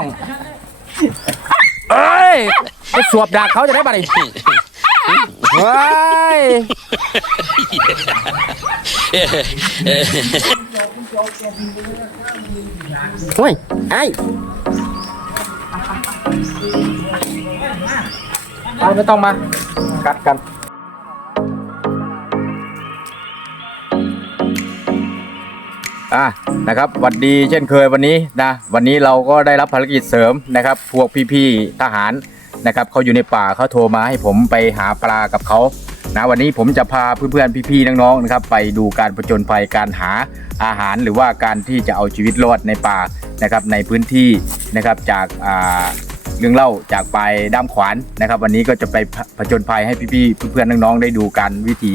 องเอ้ยไปสวบดากเขาจะได้บัดนี้เฮ้ยโอ้ยไอ้ไปไม่ต้องมา กัดกัน อะนะครับหวัดดีเช่นเคยวันนี้นะวันนี้เราก็ได้รับภารกิจเสริมนะครับ พวกพี่ๆทหารนะครับเขาอยู่ในป่าเขาโทรมาให้ผมไปหาปลากับเขานะวันนี้ผมจะพาเพื่อนๆพี่ๆน้องๆนะครับ ไปดูการประจนภัยการหาอาหารหรือว่าการที่จะเอาชีวิตรอดในป่านะครับในพื้นที่นะครับจากอ่าเรื่องเล่าจากปลายด้ามขวานนะครับ วันนี้ก็จะไปผจญภัยให้พี่ๆเพื่อนๆน้องๆได้ดูการวิถี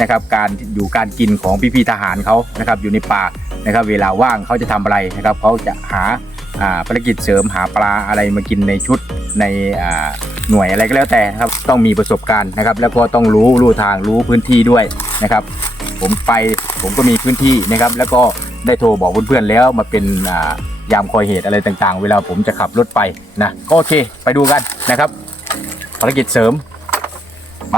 นะครับการอยู่การกินของพี่ๆทหารเขานะครับอยู่ในป่า นะครับเวลาว่างเขาจะทำอะไรนะครับเขาจะหาอ่าภารกิจเสริมหาปลาอะไรมากินในชุดในอ่าหน่วยอะไรก็แล้วแต่นะครับต้องมีประสบการณ์นะครับ แล้วก็ต้องรู้รู้ทางรู้พื้นที่ด้วยนะครับ ผมไปผมก็มีพื้นที่นะครับ แล้วก็ได้โทรบอกเพื่อนๆแล้วมาเป็นอ่ายามคอยเหตุอะไรต่างๆ เวลาผมจะขับรถไปนะก็โอเค ไปดูกันนะครับ ภารกิจเสริมไป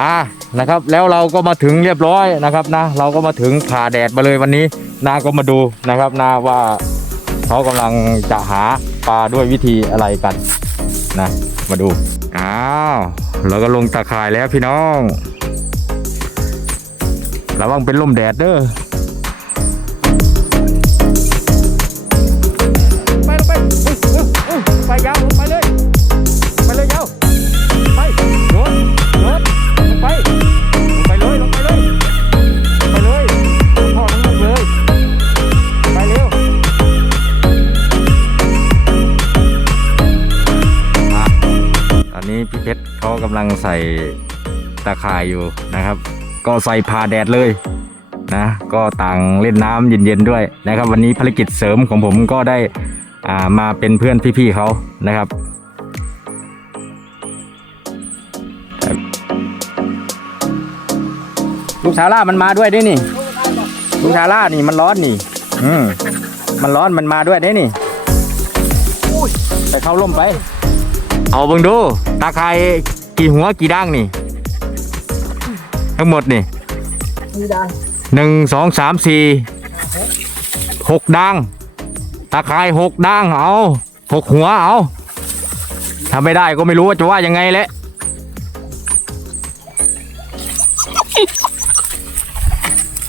อ่านะครับ แล้วเราก็มาถึงเรียบร้อยนะครับนะ เราก็มาถึงผ่าแดดมาเลยวันนี้นาก็มาดูนะครับนาว่าเขากำลังจะหาปลาด้วยวิธีอะไรกันนะมาดูอ้าวเราก็ลงตะข่ายแล้วพี่น้องระวังเป็นลมแดดเด้อ งใส่ตาข่ายอยู่นะครับ ก็ใส่พาแดดเลยนะก็ต่างเล่นน้ำเย็นๆด้วยนะครับ วันนี้ภารกิจเสริมของผมก็ได้อ่ามาเป็นเพื่อนพี่ๆเขานะครับลูกชาล่ามันมาด้วยด้วยนี่ ลูกชาล่านี่มันร้อนนี่อืมมันร้อนมันมาด้วยได้นี่ไปเข้าร่มไป เอาเบิ่งดูตาไคร กี่หัวกี่ด่างนี่ ทั้งหมดนี่หนึ่งสองสามสี่หกด่างตาคายหกด่างเอาหกหัวเอาทำไม่ได้ก็ไม่รู้ว่าจะว่ายังไงแหละ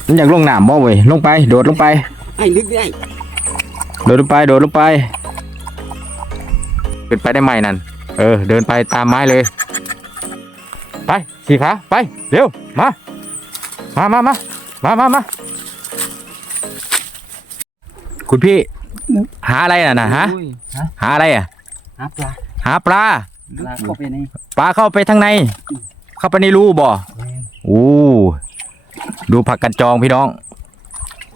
มันอยากลงน้ำบ่เว้ยลงไป โดดลงไปไอ้ลึกได้โดดลงไปโดดลงไปขึ้นไปได้ไหมนั่นเออ เดินไปตามไม้เลย ไปสี่ขาไปเร็วมามามามามามามาคุณพี่ หาอะไรน่ะนะฮะอุ้ยฮะหาอะไรอะ หาปลาหาปลาปลาเข้าไปในปลาเข้าไปทางใน เข้าไปในรูบ่โอ้ดูผักกันจองพี่น้อง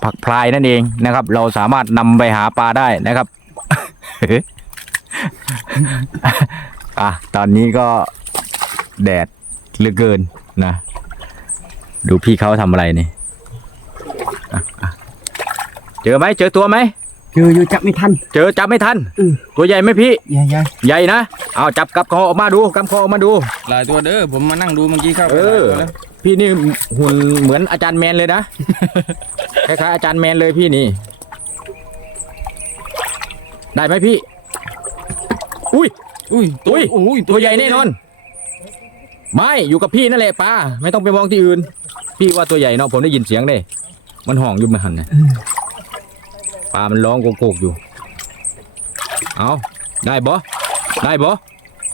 ผักพลายนั่นเองนะครับ เราสามารถนำไปหาปลาได้นะครับอะตอนนี้ก็แดด เหลือเกินนะ ดูพี่เขาทำอะไรนี่อะอะเจอไหมเจอตัวไหมเจออยู่จับไม่ทัน เจอจับไม่ทัน อืมตัวใหญ่ไหมพี่ ใหญ่ใหญ่ใหญ่นะเอาจับกับคอออกมาดูกับคอออกมาดู หลายตัวเด้อผมมานั่งดูเมื่อกี้เข้าไปเออ หลายตัวแล้วพี่นี่หุ่นเหมือนอาจารย์แมนเลยนะ คล้ายๆอาจารย์แมนเลยพี่นี่ ได้ไหมพี่ อุ้ย อุ้ยอุ้ย อุ้ยตัวใหญ่แน่นอน ไม่อยู่กับพี่นั่นแหละปลาไม่ต้องไปมองที่อื่น พี่ว่าตัวใหญ่เนาะผมได้ยินเสียงเด้มันห่องอยุ่มหันนะปลามันร้องโกกๆอยู่ เอาได้บ่ได้บ่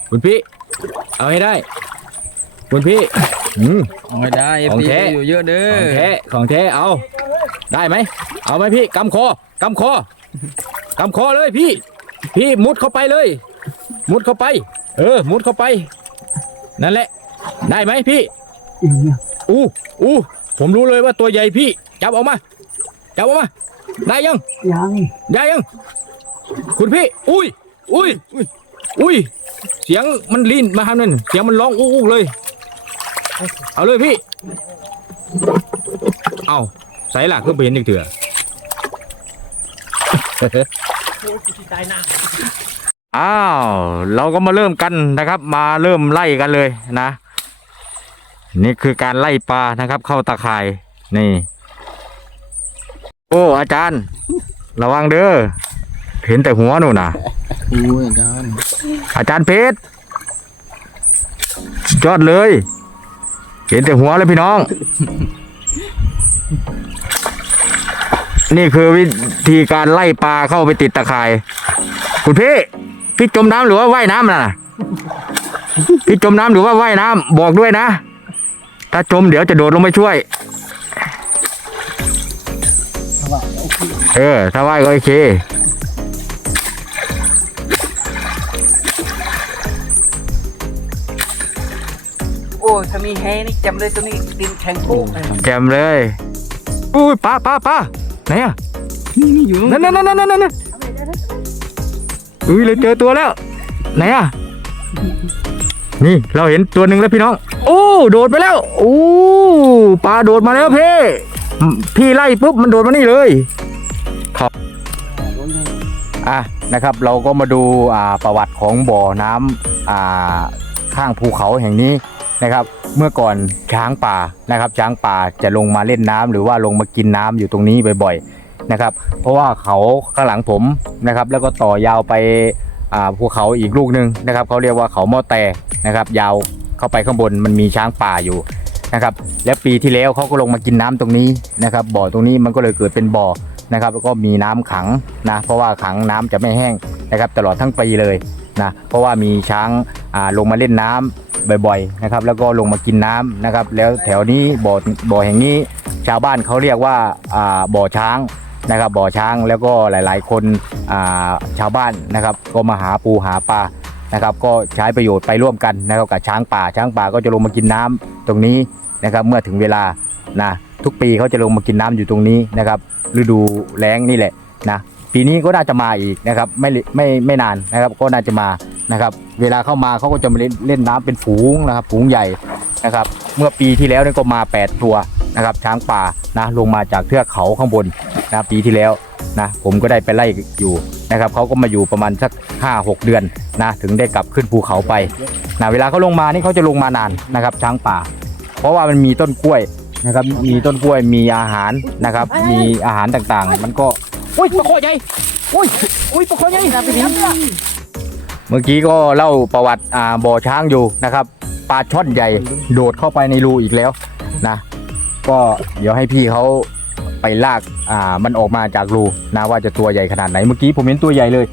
คุณพี่ เอาให้ได้ คุณพี่อืมเอาไม่ได้เอฟของซีแท้อยู่เยอะเด้ของอแท้ของแท้เอา ได้ไหมเอาไหมพี่กำคอกำคอกำคอเลยพี่ พี่มุดเข้าไปเลย มุดเข้าไป เออ มุดเข้าไป นั่นแหละ ได้ไหมพี่อีกเนี่ยอู้อู้ผมรู้เลยว่าตัวใหญ่พี่ จับออกมาจับออกมา ได้ยัง ยังได้ยัง คุณพี่ อุ้ย อุ้ย อุ้ยอุ้ยเสียงมันลิ้นมาทำนั่นเสียงมันร้องอู้อู้เลย เอาเลยพี่ เอาใส่หลักก็ไปเห็นอีกเถื่ออ้าว เราก็มาเริ่มกันนะครับ มาเริ่มไล่กันเลยนะ นี่คือการไล่ปลานะครับ เข้าตาข่ายนี่ โอ้อาจารย์ ระวังเด้อเห็นแต่หัวหนูน่ะอู้ยอาจารย์ อาจารย์เพชรสุดยอดเลย เห็นแต่หัวเลยพี่น้อง นี่คือวิธีการไล่ปลาเข้าไปติดตะข่าย คุณพี่พี่จมน้ำหรือว่าว่ายน้ำน่ะ พี่จมน้ำหรือว่าว่ายน้ำบอกด้วยนะ ถ้าจมเดี๋ยวจะโดดลงไปช่วยเพราะว่าโอเคเออ ถ้าว่ายก็โอเค โอ้ถ้ามีแฮนี่จำเลยตัวนี้ดินแข็งโป๊กเลยแจมเลยอุ้ยป้าป้าป้าไหนอะนี่นี่อยู่นั่นนั่นนั่นนั่นนั่นอุ้ยเลยเจอตัวแล้ว ไหนอะ นี่เราเห็นตัวหนึ่งแล้วพี่น้อง โอ้โดดไปแล้วโอ้ปลาโดดมาแล้วเพ่พี่ไล่ปุ๊บมันโดดมานี่เลยครับอะนะครับ เราก็มาดูอ่าประวัติของบ่อน้ำอ่าข้างภูเขาแห่งนี้นะครับ เมื่อก่อนช้างป่านะครับ ช้างป่าจะลงมาเล่นน้ำหรือว่าลงมากินน้ำอยู่ตรงนี้บ่อย ๆนะครับ เพราะว่าเขาข้างหลังผมนะครับ แล้วก็ต่อยาวไป ภูเขาอีกลูกหนึ่งนะครับเขาเรียกว่าเขาหม้อแต่นะครับยาวเข้าไปข้างบนมันมีช้างป่าอยู่นะครับและปีที่แล้วเขาก็ลงมากินน้ำตรงนี้นะครับบ่อตรงนี้มันก็เลยเกิดเป็นบ่อนะครับแล้วก็มีน้ำขังนะเพราะว่าขังน้ำจะไม่แห้งนะครับตลอดทั้งปีเลยนะเพราะว่ามีช้างาลงมาเล่นน้ำบ่อยๆนะครับแล้วก็ลงมากินน้ำนะครับแล้วแถวนี้บ่อบ่อแห่งนี้ชาวบ้านเขาเรียกว่าอ่าบ่อช้าง นะครับบ่อช้างแล้วก็หลาย ๆ คนาชาวบ้านนะครับก็มาหาปูหาปลานะครับก็ใช้ประโยชน์ไปร่วมกันนะครับกับช้างป่า ช้างป่าก็จะลงมากินน้ำตรงนี้นะครับเมื่อถึงเวลานะทุกปีเขาจะลงมากินน้ำอยู่ตรงนี้นะครับฤดูแล้งนี่แหละนะปีนี้ก็น่าจะมาอีกนะครับไม่ไม่ไม่นานนะครับก็น่าจะมานะครับเวลาเข้ามาเขาก็จะมาเล่นเล่นน้ำเป็นฝูงนะครับฝูงใหญ่นะครับเมื่อปีที่แล้วนี่ก็มา 8 ตัว นะครับช้างป่านะลงมาจากเทือกเขาข้างบนนะปีที่แล้วนะผมก็ได้ไปไล่อยู่นะครับเขาก็มาอยู่ประมาณสัก 5 6 เดือนนะถึงได้กลับขึ้นภูเขาไปนะเวลาเขาลงมานี่เขาจะลงมานานนะครับ ช้างป่า เพราะว่ามันมีต้นกล้วยนะครับมีต้นกล้วยมีอาหารนะครับ มีอาหารต่างๆ มันก็โอ้ยปลาโคใหญ่โอ้ยโอ้ยปลาโคใหญ่เมื่อกี้ก็เล่าประวัติอ่าบ่อช้างอยู่นะครับปลาช่อนใหญ่โดดเข้าไปในรูอีกแล้วนะ ก็เดี๋ยวให้พี่เขาไปลากอ่ามันออกมาจากรูนะว่าจะตัวใหญ่ขนาดไหนเมื่อกี้ผมเห็นตัวใหญ่เลย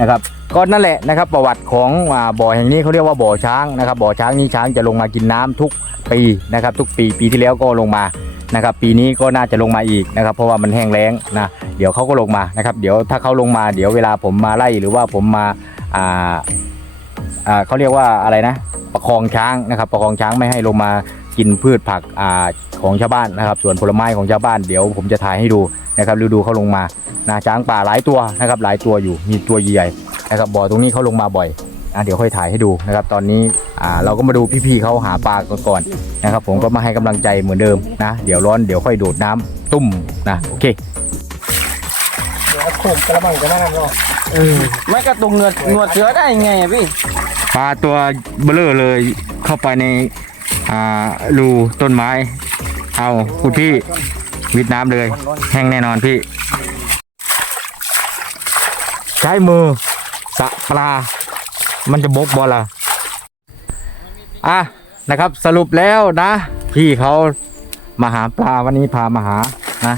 นะครับก็นั่นแหละนะครับประวัติของอ่าบ่อแห่งนี้เขาเรียกว่าบ่อช้างนะครับบ่อช้างนี้ช้างจะลงมากินน้ำทุกปีนะครับทุกปีปีที่แล้วก็ลงมานะครับปีนี้ก็น่าจะลงมาอีกนะครับเพราะว่ามันแห้งแล้งนะเดี๋ยวเขาก็ลงมานะครับเดี๋ยวถ้าเขาลงมาเดี๋ยวเวลาผมมาไล่หรือว่าผมมาอ่า อ่าเขาเรียกว่าอะไรนะ ประคองช้างนะครับ ประคองช้างไม่ให้ลงมากินพืชผักอ่าของชาวบ้านนะครับ ส่วนผลไม้ของชาวบ้านเดี๋ยวผมจะถ่ายให้ดูนะครับฤดูเขาลงมานะช้างป่าหลายตัวนะครับ หลายตัวอยู่มีตัวใหญ่นะครับบ่อตรงนี้เขาลงมาบ่อยอะเดี๋ยวค่อยถ่ายให้ดูนะครับ ตอนนี้อ่าเราก็มาดูพี่ๆเขาหาปลาก่อนนะครับ ผมก็มาให้กำลังใจเหมือนเดิมนะ เดี๋ยวร้อนเดี๋ยวค่อยโดดน้ำตุ้มนะโอเคเดี๋ยวโขมกระมังกระมังเนาะเออ ไม่กระตุงเงือดหนวดเสือได้ไงอะพี่ปลาตัวเบลอเลยเข้าไปในอ่ารูต้นไม้ เอาคุณพี่วิดน้ำเลย แห้งแน่นอนพี่ ใช้มือสะปลา มันจะบกบอล่ะอะนะครับสรุปแล้วนะ พี่เขามาหาปลาวันนี้พามาหานะ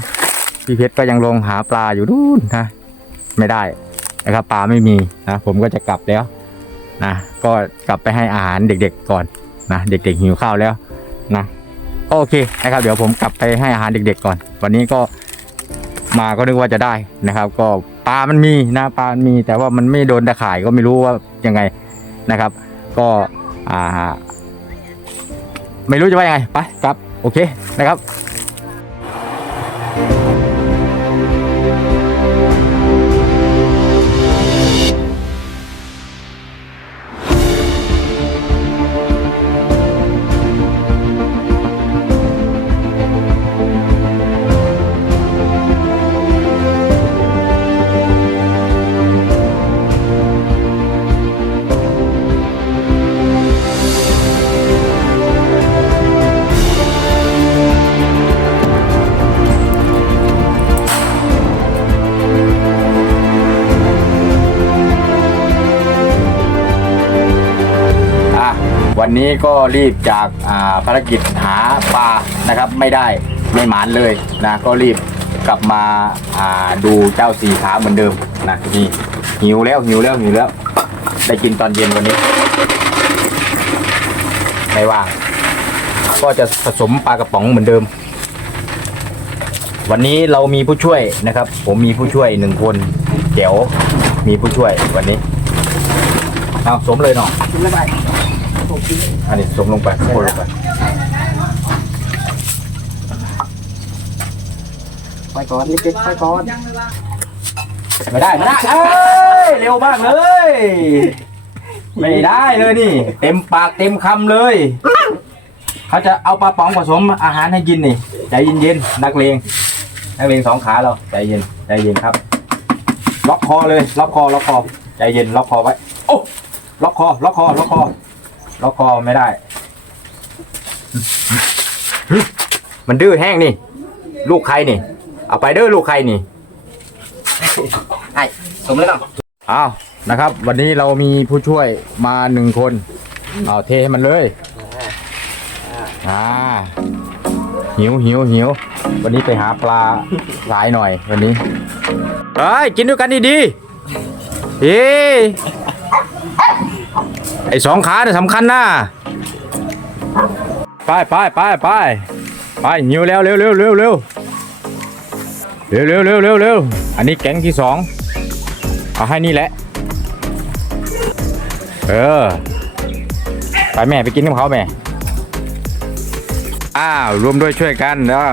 พี่เพชรก็ยังลงหาปลาอยู่นู่นนะ ไม่ได้ นะครับปลาไม่มีนะผมก็จะกลับแล้วนะก็กลับไปให้อาหารเด็กๆก่อนนะเด็กๆหิวข้าวแล้วนะก็โอเคนะครับ เดี๋ยวผมกลับไปให้อาหารเด็ก ๆ ก่อน วันนี้ก็มาก็นึกว่าจะได้นะครับ ก็ปลามันมีนะปลามันมี แต่ว่ามันไม่โดนตะข่ายก็ไม่รู้ว่ายังไงนะครับ ก็อ่าไม่รู้จะว่ายังไงไปครับโอเคนะครับ นนี้ก็รีบจากภารกิจหาปลานะครับ ไม่ได้ไม่หมานเลยนะก็รีบกลับมาาดูเจ้าสีขาเหมือนเดิมนะนี่หิวแล้วหิวแล้วหิวแล้ว ได้กินตอนเย็นวันนี้ไม่ว่างก็จะผสมปลากระป๋องเหมือนเดิม วันนี้เรามีผู้ช่วยนะครับ ผมมีผู้ช่วยหนึ่งคนเดี๋ยวมีผู้ช่วยวันนี้เอาสมเลยเนาะ อันนี้สมลงไปโคนลงไปไปก่อนนี่เก็บไปก่อนไม่ได้ไม่ได้เอ้ยเร็วมากเลย ไม่ได้เลยนี่ เต็มปากเต็มคำเลย เขาจะเอาปลาป๋องผสมอาหารให้กินนี่ใจเย็นๆนักเลงนักเลงสองขาเราใจเย็นใจเย็นครับ ล็อกคอเลยล็อกคอล็อกคอใจเย็นล็อกคอไว้โอ้ล็อกคอล็อกคอล็อกคอ ล็อกคอไม่ได้ มันดื้อแห้งนี่ ลูกใครนี่ เอาไปเด้อลูกใครนี่ไอ้สมเลยเนาะอ้าวนะครับ วันนี้เรามีผู้ช่วยมาหนึ่งคนเอาเทให้มันเลยอ่าหิวหิวหิววันนี้ไปหาปลาหลายหน่อยวันนี้เฮ้ยกินด้วยกันดีๆเฮ้ยไอสองขาเนี่ยสำคัญนะไปไปไปไปไปหิวแล้วเร็วเร็วเร็วเร็วเร็วเร็วเร็วเร็วเร็วอันนี้แก๊งที่สองเอาให้นี่แหละ เออ ไปแม่ไปกินกับเขาแม่ อ้าวรวมด้วยช่วยกันเนาะ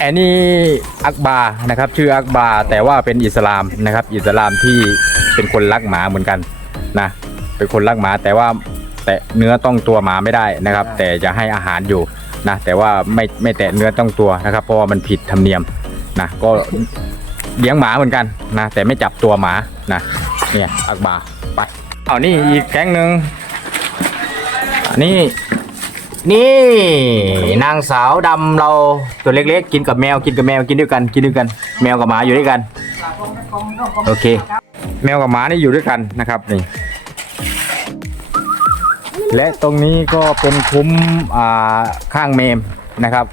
แอนนี่อักบานะครับ ชื่ออักบาแต่ว่าเป็นอิสลามนะครับ อิสลามที่เป็นคนรักหมาเหมือนกันนะเป็นคนรักหมาแต่ว่าแต่เนื้อต้องตัวหมาไม่ได้นะครับ แต่จะให้อาหารอยู่นะแต่ว่าไม่ไม่แตะเนื้อต้องตัวนะครับ เพราะว่ามันผิดธรรมเนียมนะก็เลี้ยงหมาเหมือนกันนะแต่ไม่จับตัวหมานะเนี่ยอักบาไปเอานี่อีกแก๊งหนึ่งอันนี้ นี่นางสาวดำเราตัวเล็กๆ กินกับแมวกินกับแมวกินด้วยกันกินด้วยกัน แมวกับหมาอยู่ด้วยกัน โอเค แมวกับหมานี่อยู่ด้วยกันนะครับนี่ และตรงนี้ก็เป็นคุ้มอ่าข้างเมมนะครับ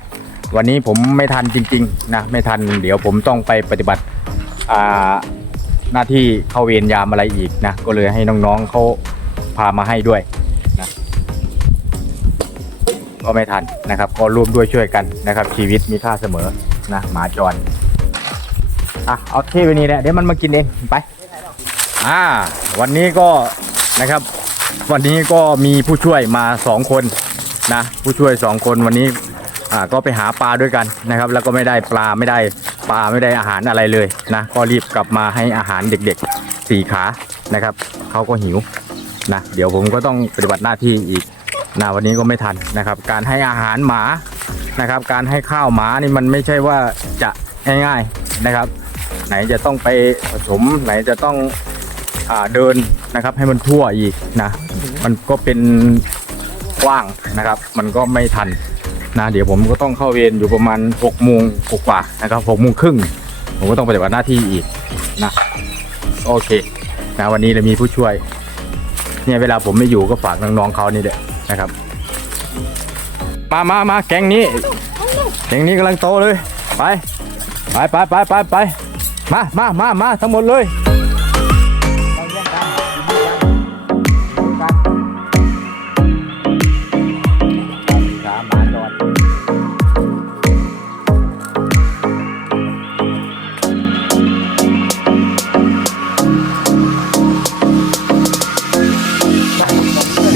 วันนี้ผมไม่ทันจริงๆนะไม่ทันเดี๋ยวผมต้องไปปฏิบัติอ่าหน้าที่เข้าเวรยามอะไรอีกนะก็เลยให้น้องๆเขาพามาให้ด้วย ก็ไม่ทันนะครับก็ร่วมด้วยช่วยกันนะครับ ชีวิตมีค่าเสมอนะหมาจรอะเอาเทไปนี่แหละเดี๋ยวมันมากินเองไปอ่าวันนี้ก็นะครับ วันนี้ก็มีผู้ช่วยมาสองคนนะผู้ช่วยสองคนวันนี้อ่าก็ไปหาปลาด้วยกันนะครับ แล้วก็ไม่ได้ปลาไม่ได้ปลาไม่ได้อาหารอะไรเลยนะก็รีบกลับมาให้อาหารเด็กๆสี่ขานะครับเขาก็หิวนะเดี๋ยวผมก็ต้องปฏิบัติหน้าที่อีก นะวันนี้ก็ไม่ทันนะครับ การให้อาหารหมานะครับ การให้ข้าวหมานี่มันไม่ใช่ว่าจะง่ายๆนะครับ ไหนจะต้องไปผสมไหนจะต้องอเดินนะครับ ให้มันทั่วอีกนะมันก็เป็นกว้างนะครับ มันก็ไม่ทันนะเดี๋ยวผมก็ต้องเข้าเวรอยู่ประมาณ6กโมงกว่านะครับหกโมงครึ่งผมก็ต้องปฏิบัติหน้าที่อีกนะโอเคนะวันนี้เรามีผู้ช่วยเนี่ยเวลาผมไม่อยู่ก็ฝากน้องๆเขานี่แหละ นะครับ มามามาแกงนี้ แกงนี้กำลังโตเลย ไป ไปไปไปไปไปมามามามาทั้งหมดเลย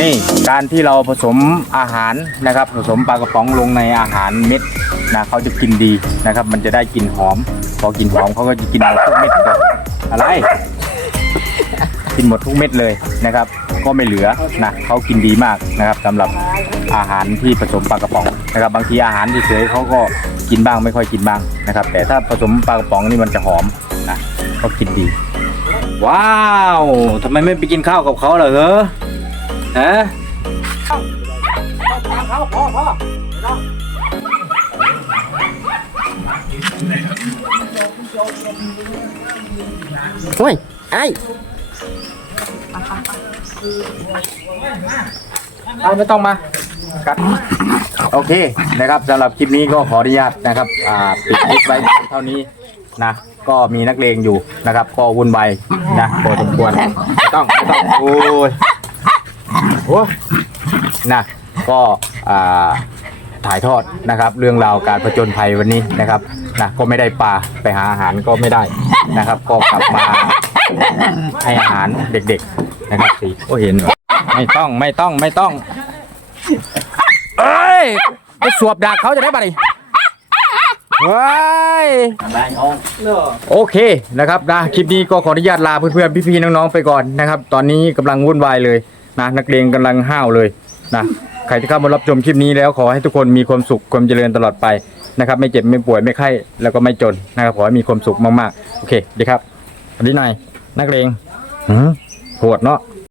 นี่การที่เราผสมอาหารนะครับ ผสมปลากระป๋องลงในอาหารเม็ดนะเขาจะกินดีนะครับ มันจะได้กลิ่นหอม พอกินหอมเขาก็จะกินหมดทุกเม็ดเลยอะไร กินหมดทุกเม็ดเลยนะครับ ก็ไม่เหลือนะเขากินดีมากนะครับสำหรับอาหารที่ผสมปลากระป๋องนะครับ บางทีอาหารเฉยๆเขาก็กินบ้างไม่ค่อยกินบ้างนะครับ แต่ถ้าผสมปลากระป๋องนี่มันจะหอมนะเขากินดี ว้าวทำไมไม่ไปกินข้าวกับเขาเหรอเหรอฮะโอ้ยไอ้เอาไม่ต้องมากัดโอเคนะครับสำหรับคลิปนี้ก็ขออนุญาตนะครับอ่าปิดคลิปไว้เท่านี้นะก็มีนักเลงอยู่นะครับก็วุ่นวายนะพอสมควรไม่ต้องไม่ต้องโอ้ย โอ้ยนะก็อ่าถ่ายทอดนะครับ เรื่องราวการผจญภัยวันนี้นะครับนะก็ไม่ได้ปลาไปหาอาหารก็ไม่ได้นะครับ ก็กลับมาให้อาหารเด็กๆนะครับสิโอ้เห็นเหรอไม่ต้องไม่ต้องไม่ต้อง เอ้ยไปสวบดากเขาจะได้ปะนี่ว้ายโอเคนะครับนะคลิปนี้ก็ขออนุญาตลาเพื่อนๆพี่ๆน้องๆไปก่อนนะครับ ตอนนี้กำลังวุ่นวายเลย นะนักเลงกำลังห้าวเลยนะใครที่เข้ามารับชมคลิปนี้แล้วขอให้ทุกคนมีความสุขความเจริญตลอดไปนะครับ ไม่เจ็บไม่ป่วยไม่ไข้แล้วก็ไม่จนนะครับขอให้มีความสุขมากๆโอเคดีครับสวัสดีนายนักเลงหืมโหดเนาะ